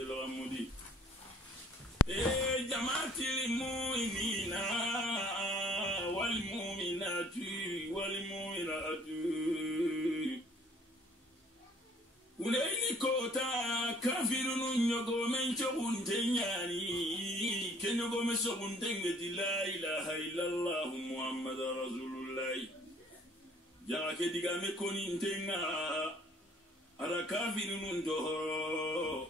الغمودي جماعة المؤمنين والمؤمنات والمؤمنات وليل كوتا كافر نيوغو من شغون تنياني كنيوغو من شغون تنجد لا إله إلا الله محمد رسول الله جاك ديغا مكونين تنغا على كافر نندهو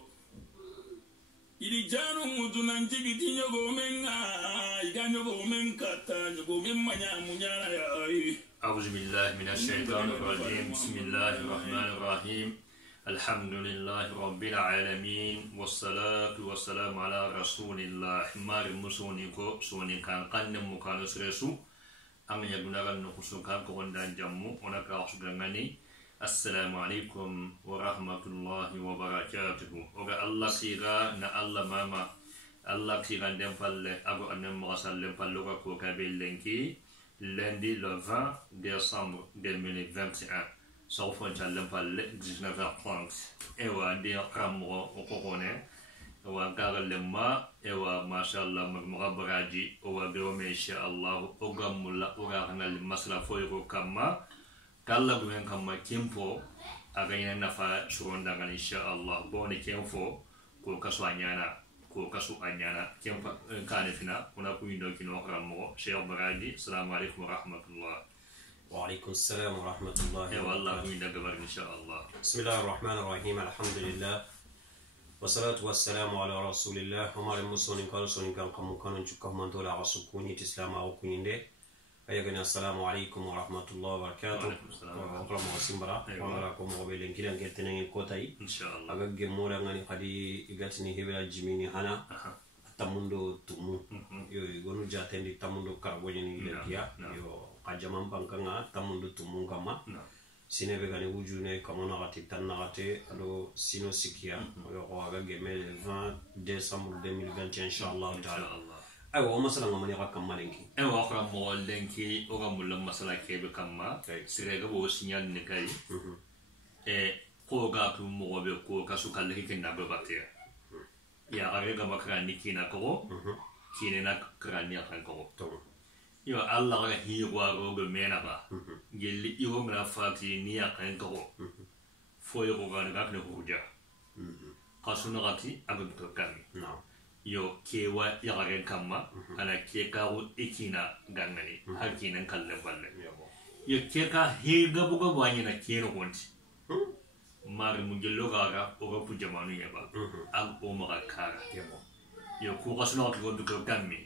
إلي جانو مدنان جيجي نيوغو من إيغا نيوغو من كاتا نيوغو من منيا منيا يا أعوذ بالله من الشيطان الرجيم بسم الله الرحمن الرحيم الحمد لله رب العالمين والصلاة والسلام على رسول الله مار مسونيكو سوني كان قنم مكانو سرسو أم يغنغن نخصو كان كوندان جمو ونكا وحسوغنغني السلام عليكم ورحمة الله وبركاته وغا الله سيغا نا الله ماما الله سيغا ندنفال أغو أنم مغسل لنفال لغا كوكا بيلنكي lundi le 20 décembre 2021 sauf on challenge par 19h30 et wa dia ramro o kokone wa gagalema e wa mashallah magmugabaraji o wa be insha Allah o gamulla o ganal masla foyro kama kala guen kama kimpo aganya nafa suronda kan insha Allah boni kimpo ko kaswanyana ko kasu anyana kimpa kane fina ona ku indo kino ramro cheikh baraji assalamu alaykum wa rahmatullah. وعليكم السلام ورحمة الله وبركاته إن شاء الله. بسم الله الرحمن الرحيم الحمد لله والصلاة والسلام على رسول الله وما المسلمين قالوا سوني كان كم كانوا نشوفه من دولة رسولكوني تسلم أو كوني أيها السلام عليكم ورحمة الله وبركاته. ورحمة الله وبركاته. وبيلين كده كتنين كوتاي. إن شاء الله. أبغى جمهور عني قدي إجتني هبلا جميني هنا. tamundo tumu yo gonu jatendi tamundo karboje ni lekia yo kajaman bankanga tamundo tumu kama sinebe gani wujune kama na gati tanagate alo sino sikia yo waga gemel 20 décembre 2021 inshallah taala aywa masala ngamani rakamalenki aywa akram lenki o gamulla masala kebe kama sirega bo signal ne kai ko ga tu mo be ko kasukalle kinna be batia ya arega makrani kina ko kine na krani akan ko yo Allah ga hiwa go mena ba gelli iwo na fati ni akan ko fo yo ga na ne huja kasuna gati abu to kan yo kewa ya ga kamma ana ke ka o ikina gangani hakina kalle balle yo ke ka higa buga bani na kino wonti mari mungello gaga o ga pujamanu yeba al o maga kara yo ko gasno ko do ko kammi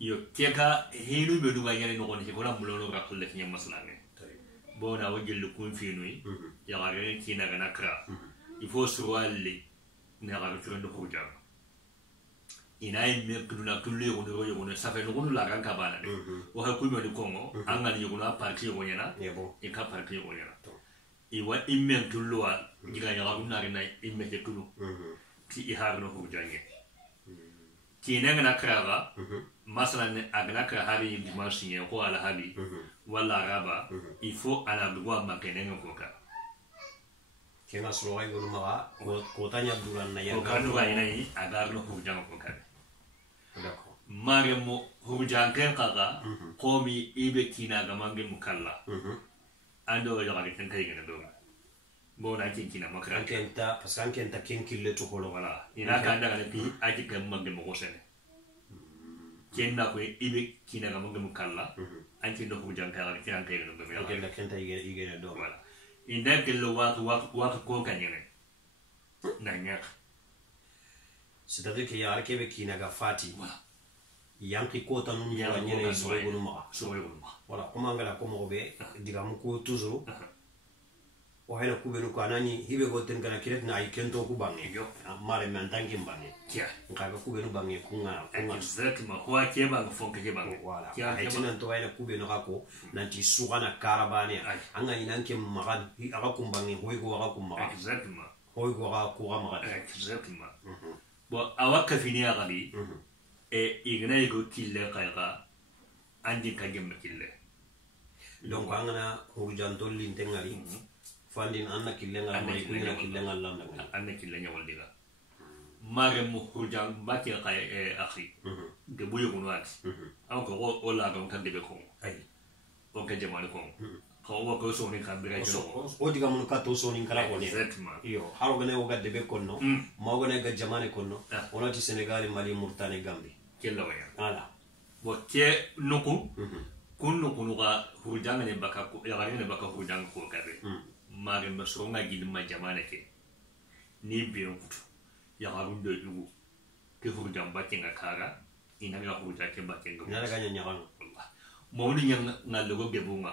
yo keka helu be do ganyane no ko na mulono ga kulle nya maslane bona wagello kun finui ya ga ren kina ga nakra il faut surwali na ga ko do puja ina me kuduna kulle ko do yo no safe no ko la ga kabana o ha ku me do kongo angani yo na parti yo nyana e ka parti yo nyana iwa imen tulwa giga ya guna na imme ke tulu ti ihar no hujange ki ne ngana krava masalan agna kra hali dimanche ne ko ala hali wala raba il faut ala droit makene ngoka kena solo ay gonu ma ko tanya duran na ya ko kanu ga ina agar no hujange ko kan d'accord maremo hujange kaga komi ibe kina ga mange mukalla ando ya ga tan kai gana do bo na kinkina makran kenta parce que kenta kinkille to holo wala ina ka ndaga pi ati kam magge mo sene kenna ko ibe kina ga magge mukalla anti do ko janka ga kiran kai gana do ya kenta ige do wala inda kello wa ko kanyene nanya c'est-à-dire qu'il y a kebe kina ga fati yanki kota nun ya nyene so gonu ma wala kuma ngala ko mo be diga mu ko toujours o hela kubenu kanani hibe goten kana kiret na ikento ku bange mare mantangi bange kya ngaga kubenu bange kunga exactement ko ake ba fonke ke bange wala aitina to hela kubenu kako nanti sugana karabane anga inanke magan aga kumbange hoygo aga kumma exactement hoygo aga ku ama exactement bo awaka fini agali e igna go kille kayga andi kagem kille donc angana hurjan dolli tengari fandin anna killenga mai kunya killenga landa anna killenya waldiga mare mu hurjan baki kay akhi de buyo kunwat aw ko ola don kan de ko ay on ka jamani ko ko ko so ni kan bira ko o diga mun ka to so ni kala ko ne exactement iyo haro gane o gadde be konno ma gane ga jamani konno onati Senegal Mali Mauritanie Gambie kella waya ala bo ke nuku kunnu kunuga hurjan ne baka ko ya ne baka hurjan ko kabe mare masro nga gidma jamani ke ni biyo kutu ya harun da yugo ke hurjan bakin ga kara ina ga hurjan ke bakin ga na daga nya kan mawni yang ngalogo gebunga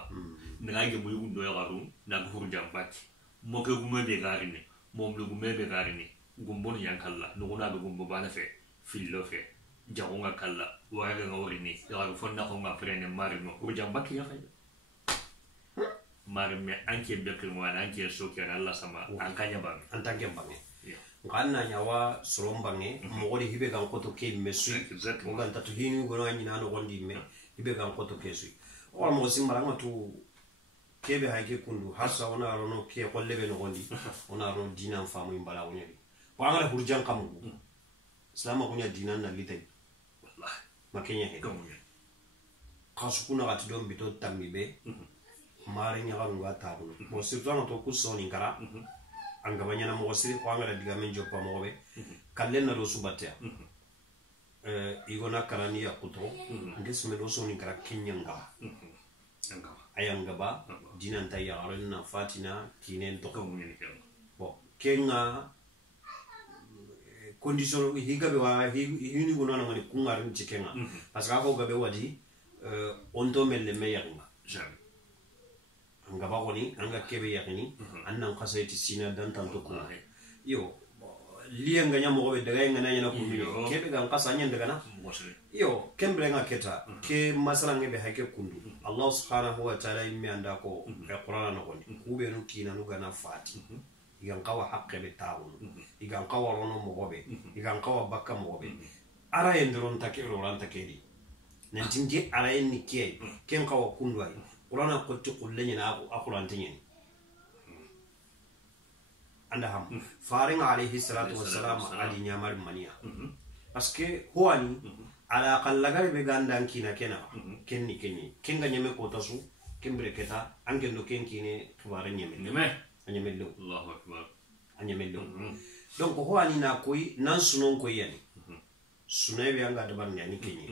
nanga mu yugo ya harun na hurjan baki mo ke gume be garini mom lu gume be garini gumbon yang kala no na be gumbo bana fe fillo fe jawnga kala wa ga ngawrini ya harun fonna ko nga frene mari no hurjan baki ya fa mari me anke be ke mo anke so ke Allah sama an kanya ba an tanke bange nganna nyawa solombange mogodi hibe kan koto ke mesu ngan tatu hinu gono anyi nano gondi me hibe kan koto ke su o mo simbaranga tu kebe hayke kundu hasa ona rono ke kollebe no gondi ona rono dinan famu imbala wonyari wangala hurjan kamu islama kunya dinan na litai wallahi makenya he kasukuna gati dom bito tamibe mari nyaga ngata ko mo sirtano to kusoni kara angabanya na mo siri ko angala diga men joppa mo be kallen na do subatia igona karani ya kuto nges me do soni kara kenyanga ayanga ba dinan tay ya na fatina kinen to bo kenga condition higa be wa hini gona na ngani kungarin cikenga parce que ko gabe wadi onto melle me yanga jamais anga ba woni anga kebe yakini annan kasayti sina dan tanto ko yo lienga nyamo be daga ngana nyana ko mi kebe gan kasanya daga na yo kembre nga keta ke masala ngebe hake kundu Allah subhanahu wa ta'ala immi anda ko qur'ana no ko kube no kina no gana fati igan kawa hakke be taawun igan kawa rono mo be igan kawa bakka mo be ara endron takiro ran takedi nantinge ara en nikke ken kawa kundu ay qur'ana ko tuqulnya na aquran tinyen anda ham faring alayhi salatu wassalam ali nyamar mania parce que hoani ala qallagar be gandan kina kena kenni kenga nyame ko tasu kembre keta angendo kenkine khibare nyame anyamelo Allahu akbar anyamelo donc hoani na koy nan sunon ko yani sunay be anga dabar nyani kenyi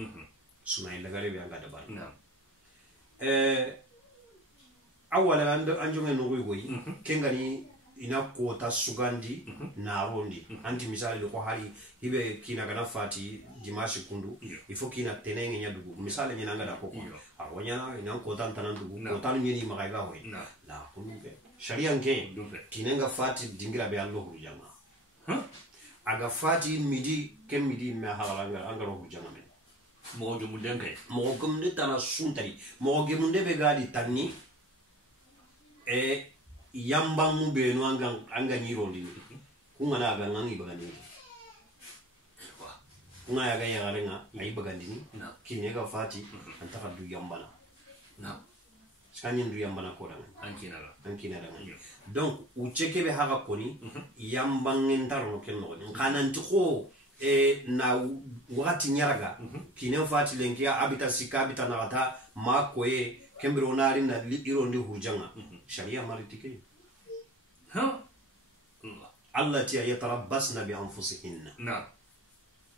sunay lagare be anga dabar awala anjonge no goyi kengani ina kota sugandi na rondi anti misali ko hali hibe kina kana fati dimashi kundu ifo kina tenenge nya dugu misali nya ngada ko awanya ina kota tanan dugu kota ni ni magaiga hoy na kunube sharia nke kinenga fati dingira be allo hujanga aga fati midi kem midi me halanga anga ro hujanga men mo ge mundenke mo gumde tana suntari mo ge munde be gadi tanni yambang mu be no anga ni rondi kunga na ga ngangi bagandi kunga ya ga ya renga ai bagandi ni kinye ga fati antaka du yambana na sani du yambana ko dan ankina donc u cheke be haga koni yambang ndaro ken no kana ntiko na wati nyaraga kinye fati lenkia abita sikabita na gata makoe kembiro nari na irondi hujanga sharia maritike Allah ti yatarabbasna bi anfusihinna na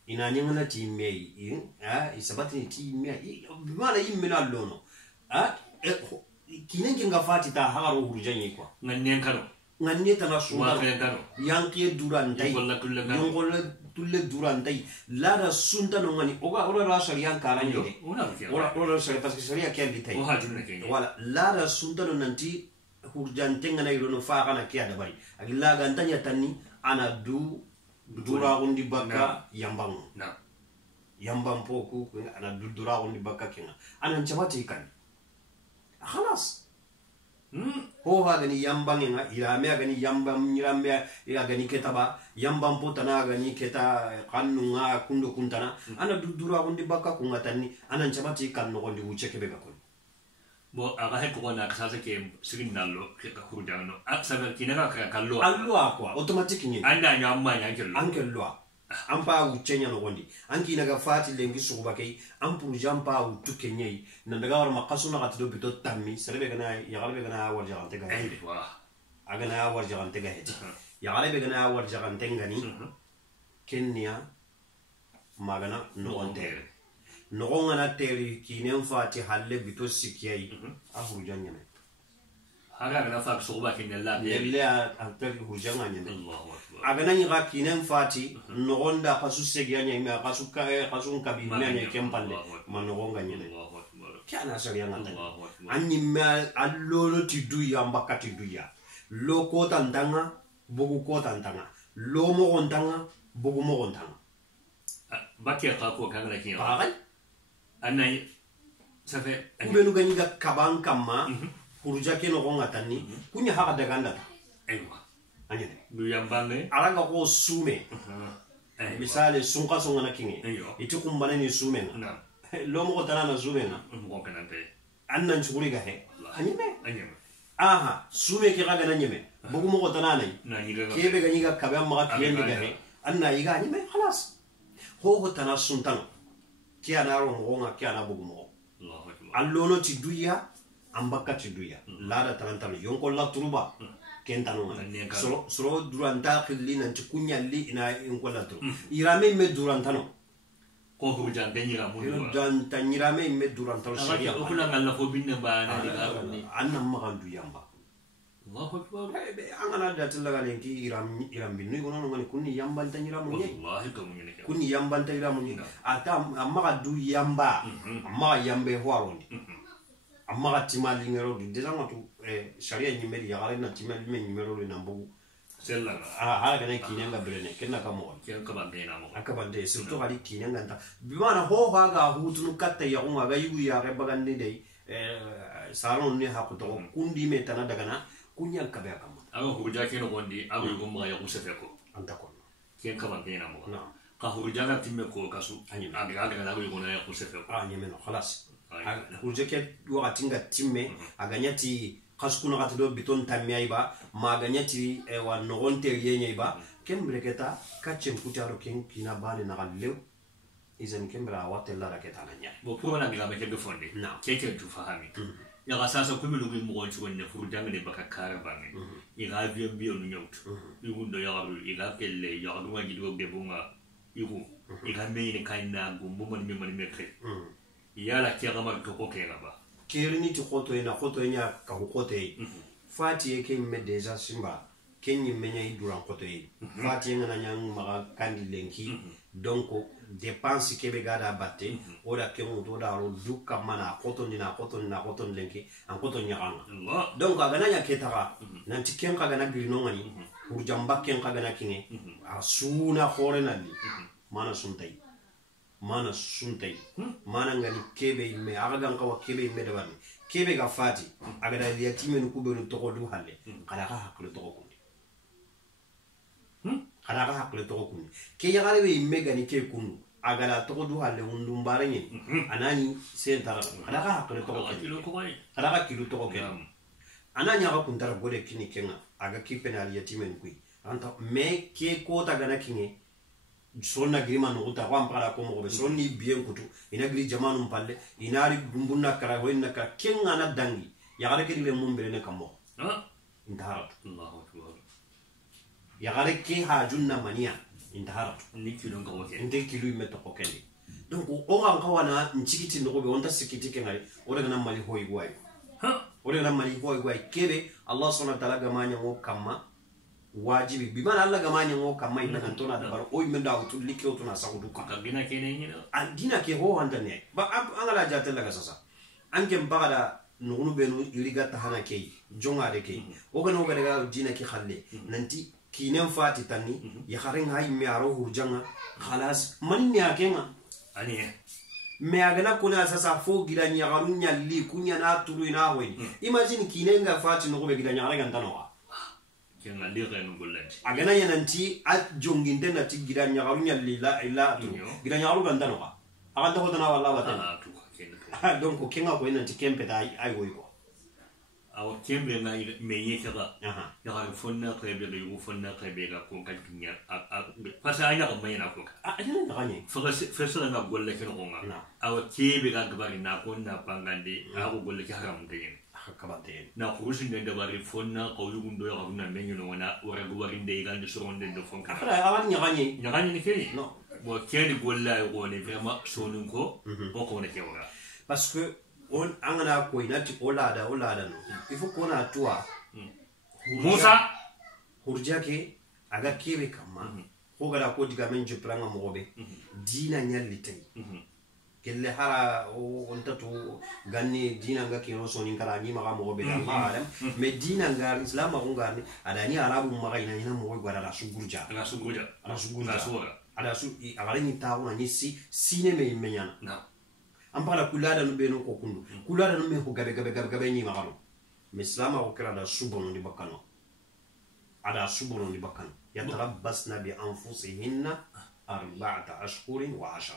ina nyangana ti mei isabati ti mei bimana yimmina lono kinenge ngafati ta haro hurjanye kwa ngannen kano nganne tana suma kano yanki durantai yongola tulle durantai lara sunta no ngani ora ra sharia karanye ora sharia parce que sharia kendi tai wala lara sunta no nanti hurjantenga na irono fa kana kiya da bari agilla gantanya tanni ana dura undi baka yambang na yambang poku ana dura undi baka kinga ana nchabati kan khalas ho ha gani yambang nga irame gani yambang irame ira gani ketaba yambang potana gani keta kanunga kundo kuntana ana dura undi baka kunga tanni ana nchabati kan no gondi ucheke be gakon bo aga he ko na ka sa ke sigin nallo ka hurjang no aksa kina ka kallo allo quoi automatique ni anda nya amma nya kello ankello ampa uchenya no gondi anki naga fati lengi suba kai ampur jampa u tukenyai na daga war makasuna ka tido bito tammi serebe kana ya galbe kana war jagante ga ai wa aga na war jagante ga hedi ya galbe kana war jagante ngani kenya magana no ontere no ngana teri kinen fati halle bito sikiyai a hurjanya me haga kana fa suba kinella yelle a teri hurjanya me Allahu akbar aga nani ga kinen fati no gonda kasu segiyanya me kasu ka kasu kabi nyanya kempalle man no gonga nyene Allahu akbar kana sariya ngata Allahu akbar anyi me allolo tiduya mbakati duya lo ko tandanga bugu ko tandanga lo mo gondanga bugu mo gondanga bakia ka ko kanga kiyo bagai anai ça fait kubenu gani ga kaban kamma hurja ke no gonga tanni kunya haga daga ndata aywa anya du yambange araga ko sume misale sunka songa na kinge itu kumbane ni sume na lo mo tana na sume na mo kana te annan chukuri ga he anyime anyame aha sume ke ga na nyime bugu mo tana nai na yiga kebe gani ga kaban ma ga kiyen ga he anna yiga anyime khalas ho tana suntano kia na ro mo kia na bugu mo Allahu akbar allono ti duya ambaka ti duya lada tarantano yonko la turuba kentano solo duranta khilli nan ti kunyalli ina yonko la turu irame me durantano ko hurjan denira mo dan tanirame me durantano sharia ko kula ngalla fo binne ba na diga anna magan duyamba Allahu akbar angana datilla galenki iram binni gono ngani kunni yamba tanira mo nye wallahi to mun ne kunni yamba tanira mo nye ata amma du yamba amma yambe hwarondi amma timali ngero du deja ngatu sharia nyimeri ya gale na timali me nyimero le nambu sella hala kana kinenga brene kenna kamo ken ka bande na mo akabande surtout gali kinenga nta bimana ho haga hutunu katta ya unga ga yugu ya rebagande dei salon ne hakuto kundi me tana daga na kunya kabe akama aga hurja ke no gondi aga yugo mo ya kusefe ko anta ko ken ka bande na mo na ka hurja ga timme ko kasu aga na yugo na ya kusefe ko nyemeno khalas hurja ke wakati nga timme aganyati kaskuna katido biton tamiyai ba maganyati wa nogonte yenye ba kembreketa kachem kutaro ken kina bale na gallew izan kembra watella raketa nanya bo ko na ga me ke fonde keke tu fahami ya ga sasa ko bilugi mo gonchi wonne furjanga ne baka kara bangi iga biyo no nyautu yugundo ya garu iga kelle ya garu wangi do be bunga yugu iga me ne kaina gumbo man me kre yala kiaga mar to ko kenga ba kerini ti khoto ina khoto nya ka khote fati yake me deja simba kenyi menya iduran khoto yi fati ngana nyang maga kandi lenki donc dépense kebe gada batte oda kemu to da ro dukka mana khoto ni na khoto lenki an khoto nyanga donc aga nanya ketara nanti ken kaga na grino ngani urjamba ken kaga na kinge asuna khore nali mana suntai mana ngani kebe me aga gan kawa kebe me dabani kebe ga fati aga da yatime nu kubenu to ko du halle kada ka haklo to ko kada ka haklo to ko ke ya gale be me gani ke kunu aga da to ko du halle undum baranye anani sentara kada ka haklo to ko kada ka kilu to ko ke ananya ga kuntara gode kini kenga aga kipena yatime nu kui anta me ke ko ta gana kinge sonna grima no uta kwa mpara ko mo sonni bien kutu ina gri jamanu palle inari gumbunna kara ho inna ka kenga na dangi ya gare ke le mumbere ne kamo intaharat Allahu akbar ya gare ke ha junna mania intaharat ni kilo ngo ke inde kilo meto ko kende donc o nga kawana nchikiti ndo be onta sikiti kengai ore na mali hoy gwai ore na mali hoy gwai kebe Allah subhanahu wa ta'ala gamanya ngo kama wajibi bimana Allah gamanya ngo kama ina kantona da baro oy menda utu likyo tuna saguduka kabina kene ni adina ke ho handane ba angala jatella ga sasa anke mbagada nugunu benu iriga tahana ke jonga de ke o gano ga daga dina ke khalle nanti kinen fati tanni ya kharin hay mi aro hurjanga khalas manni akenga ani me agana kuna sasa fo gidanya garunya li kunya na turu ina hoy imagine kinenga fati no be gidanya ga ngantano kenga lire no gollanti agana yananti at jonginde na ti gidanya garunya lila ila tu gidanya garu gandano ka aganda hodana walla batani donc kenga ko yananti kempe dai ay woy ko aw kembe na me yekaba ya ga fonna khaybe ga fonna khaybe ga ko kan kinya fasa aya ga mai na ko ajana da ganye fasa na golle ken onga aw kebe ga gabari na ko na pangande aw golle ki haram de hakabate na khurusin de bari fonna ko yugundo ya na menyo no na wara gubari de ga de soronde de fon ka ara awan nyaganye ni ke no bo keni golla ko ne vraiment sonun ko ko ne ke wala parce que on angana ko inati olada no il faut qu'on a toi Musa hurjake aga kebe kama ko gara ko diga men jupranga mobe dina nyalli tay kelle hara on tatu ganni dina nga kino soni kala ni maga mobe da malam me dina nga islam ma ngani adani arabu maga ina ina mo gwara la sugurja ada su agara ni tawo ni si sine me menyana na ampara kulada no beno ko kundu kulada no me ko gabe ni magalo me islam ko kira da subono ni bakano ada subono ni bakano yatarabbasna bi anfusihinna 4 ashhurin wa 10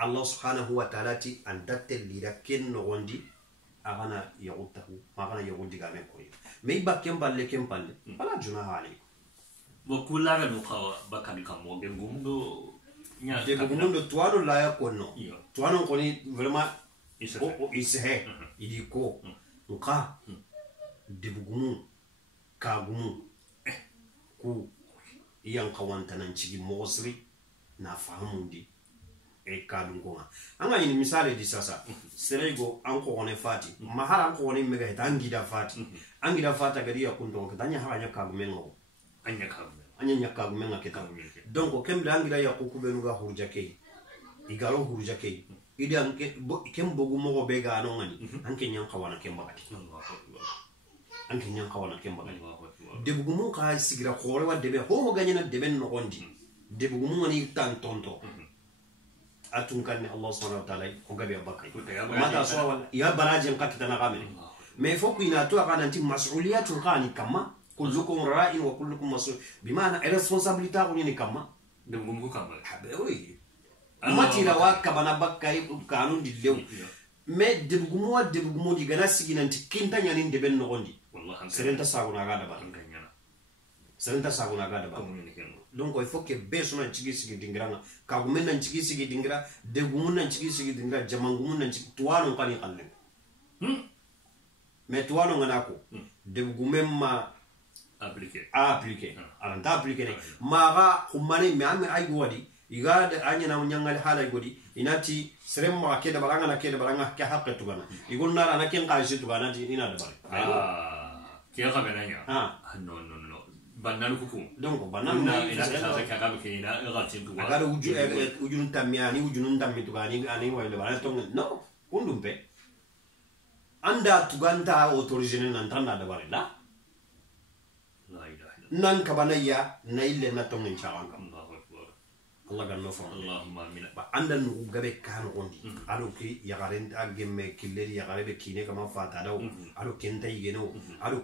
Allah subhanahu wa ta'ala ti andatte lira ken no gondi agana yagutahu magana yagundi game ko me bakken balle bala juna hali bo kulaga no kawa bakani kamo be gumdo nya de gumdo tuano la ya kono tuano koni vraiment ishe idiko nka de bugumu kagumu ku iyan kawanta nan cigi mosri na fahamundi e kadun ko anga ni misale di sasa serego anko one fati mahala anko one mega tangida fati angida fata gadi ya kundo katanya hanya kagumengo anya kagumenga keta donc kembra angida ya kukubenuga hurjake igalo hurjake idi anke kembo gumo bega anongani anke nyanka wana kembagati anke nyanka wana kembagati debugumu ka sigira khore wa debe ho ganyana debe no gondi debugumu ngani tan tonto atunkan Allah subhanahu wa ta'ala ko gabe abakai mata so wala ya barajen katana gamene me foku ina to kana anti mas'uliyatu qani kama kullukum ra'in wa kullukum mas'ul bimana responsabilité ko ni kama debugumu kama habewi matira wakabana bakai kanun dilew me debugumu digana sigina anti kintanya ni debe no gondi wallahi serenta saguna gada ba serenta saguna gada ba donc il faut que besona chigi sigi dingranga kagumena chigi sigi dingra degumuna chigi sigi dingra jamangumuna chigi tuano kani kalle mais tuano nganako degumemma appliquer alanta appliquer maga kumane me ame ay wadi igada anyana nyangal hala godi inati seremma keda balanga ke haqqe tugana igonna ana ken qaisi tugana ina da bare ke ga benanya no bannan kuku donc bannan na ina ta ka ga ke ina ga tin tuwa aga ujun tammiani ujunun tammi tugani ani wa le bana to no undumpe anda tuganta autorisé nan tan da bare la ilaha nan ka banaya na ille na to ngin chawan kam Allah ganno fa Allahumma amin ba anda nu gabe kan gondi alo ki ya garen agemme killeri ya garebe kine kama fata daw alo kenta yigeno alo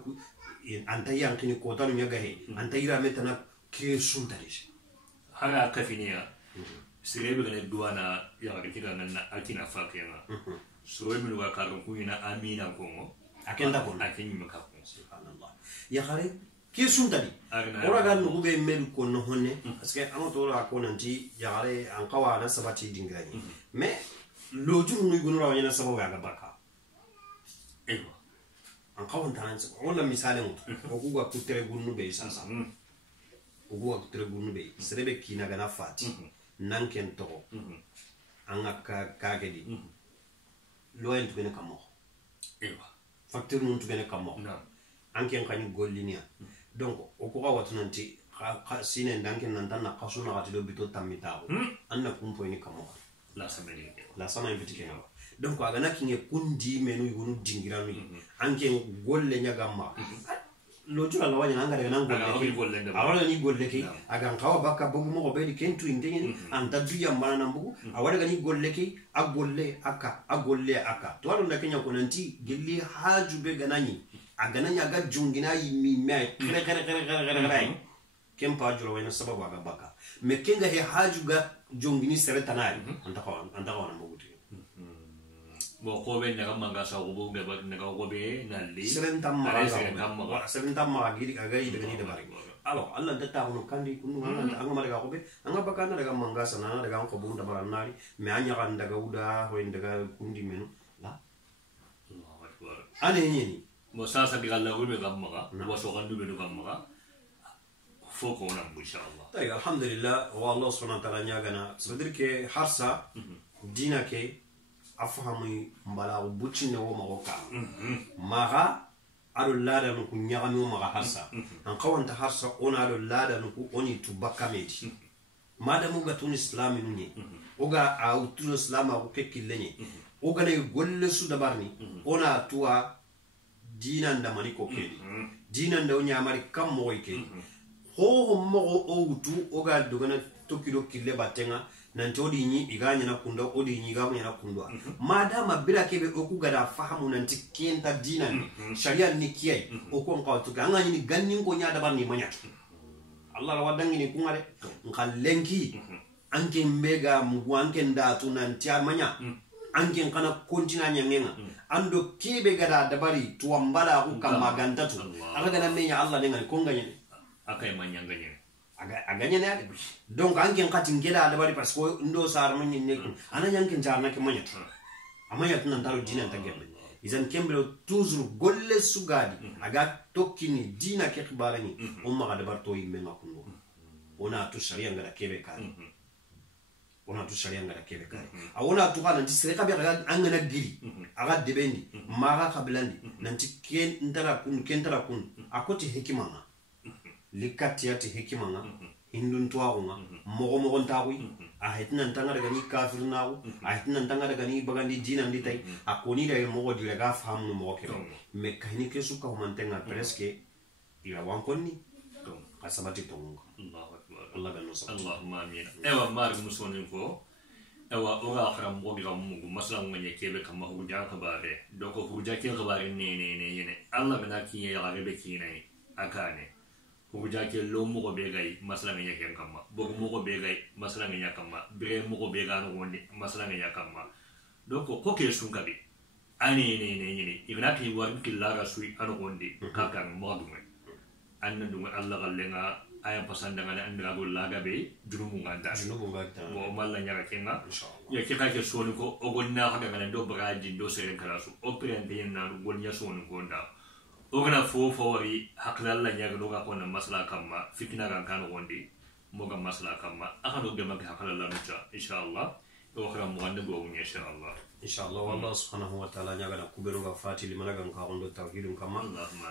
anta yankini kota no nyaga he anta ira metana ke suntarisha hara kafiniya sirebe gane duwana ya ga kira nan akina fakena so mi nuga karon kuina amina kongo akenda kon akenyi makapo subhanallah ya gare ke suntari ora ga no be mel ko no honne parce que amoto ra ko nanti ya gare an kawa na sabati dingrani mais lo juru no igunu rawanya sababu ya gabaka ewa an kawon tananci wala misalin ko kuga kutere gunnu be sasa ko kuga kutere gunnu be serebe kina gana fati nan ken to an ka gedi loyen to gene kamo ewa facteur nun to gene kamo an ken kan gollinia donc o ko watu nanti sine ndanken nan tan na kasuna gati do bito tamitawo anna kumpo ni kamo la sama invite donc aga nakinge kundi menu yunu dingiranu anke golle nyagama lo jula la wanya ngare nan golle awala ni golle ke aga kawa baka bogu mo be di kentu indeni anta duya mbana nambugu awala ga ni golle ke agolle aka to wala ndakenya ko nanti gilli haju be ganani aga nanya ga jungina yimi me kare kempa juro wena sababu aga baka me kenga he haju ga jungini seretanai anta kawa nambugu bo ko be nyaga manga sa go be ba nyaga go be nalli seren tamma giri aga yi daga ni da bari alors Allah da ta hono kandi kunu Allah anga madaga ko be anga bakana daga manga sana daga ko bu da maranari me anya kan daga uda ho daga kundi menu la Allahu akbar ane ni mo sa sa diga la go be gamma wa so kan du be gamma foko na inshallah tay alhamdulillah wa Allah subhanahu wa ta'ala nyagana sadir ke harsa dina ke afahamu mbala bucine wo magoka maga ado lada no ku nyagami wo maga harsa an kawanta harsa ona ado lada no ku oni tubaka medi madamu ga tun islami nunye oga autu islam ko kekillenye oga ne golle su dabarni ona tuwa dinan da mani ko kedi dinan da onya mari kam mo ke ho mo o utu oga dogana tokido kille batenga nanti odi nyi iganya na kunda odi nyi iganya na kunda madama bila kebe oku gada fahamu nanti kenta dina ni sharia ni kiyai oku nka tuka anga ni ganni ko nya dabar ni manya Allah la wadangi ni kungare nka lenki anke mbega mugu anke ndatu nanti manya anke kana kontina nyangenga ando kebe gada dabari tuambala ku kama gantatu aga gana menya Allah nenga konga nyene akai manyanganya aganya ne donc angen kati ngeda da bari parce que ndo sar man ne ana yankin jar na ke manyat amanya tunan daro dina ta gembe izan kembelo toujours golle sugadi aga tokkini dina ke khibarani umma ga da barto yimme ngakuno ona to sharia ngada kebe kan ona to sharia ngada kebe kan awona to kana disre ka be ga angana giri aga debendi maga kablandi nanti ken ndara kun akoti hekimanga likatiyati hekimanga hindun tuwaunga mogo ntawi a hetna ntanga daga ni kafir nawo a hetna ntanga daga ni bagandi dina nditai akoni da mogo dilega fahamu no mogo kero me kahini kesu ka humantenga presque ila wankonni kasabati tonga Allahu akbar Allah ganno sa Allahumma amin ewa mar musonin fo ewa ora khram mo diga mugu maslan nganye kebe kama huja kabare doko huja ke kabare ne yene Allah bana kiye ya gabe kinai akane huja ke lo mo be gai maslan nganye ken kama bogo mo be gai maslan nganye kama bre mo be ga no wonde maslan nganye kama doko ko ke sun gabe ani ne ibna ki war ki la rasui anu wonde kakan mo dume anna dum Allah gallenga ayam pasandanga andira go laga be jurumu nganda wo malla nyaga kenga ya kika ke sonu ko ogonna ha daga do braji do seren kalasu o prende na gonya sonu gonda ogana fo wari hakla la nyaga do ga kona masala kamma fikina kan gondi moga masala kamma aka do gema ke hakla la nucha inshallah o khara mo gande go inshallah Allah subhanahu wa ta'ala nyaga na kubero ga fati limana ga ka ondo tawhidum kama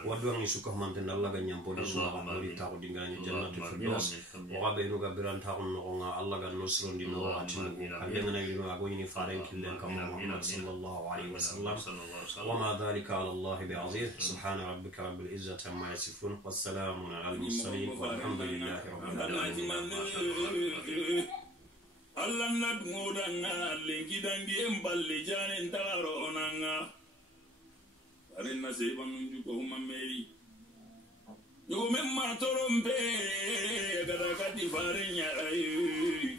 wadu an isuka manten Allah ga nyampo di suwa ga ri ta ko dingani jannatul firdaus o ga be no ga biran ta ko no nga Allah ga no srondi no ati no ande ngana yino ga go ni faren killen kama Muhammad sallallahu alaihi wasallam wa ma dhalika ala Allah bi aziz subhana rabbika rabbil izzati amma yasifun wassalamun ala al mursalin walhamdulillahi rabbil alamin Allah na dungoda na lengi dangi emballe jane ntaro onanga ari na seba munju ko mameri yo memma torombe gada kati farenya ay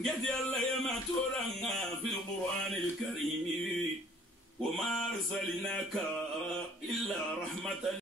ngati Allah ya matoranga fil qur'anil karim wa ma arsalnaka illa rahmatan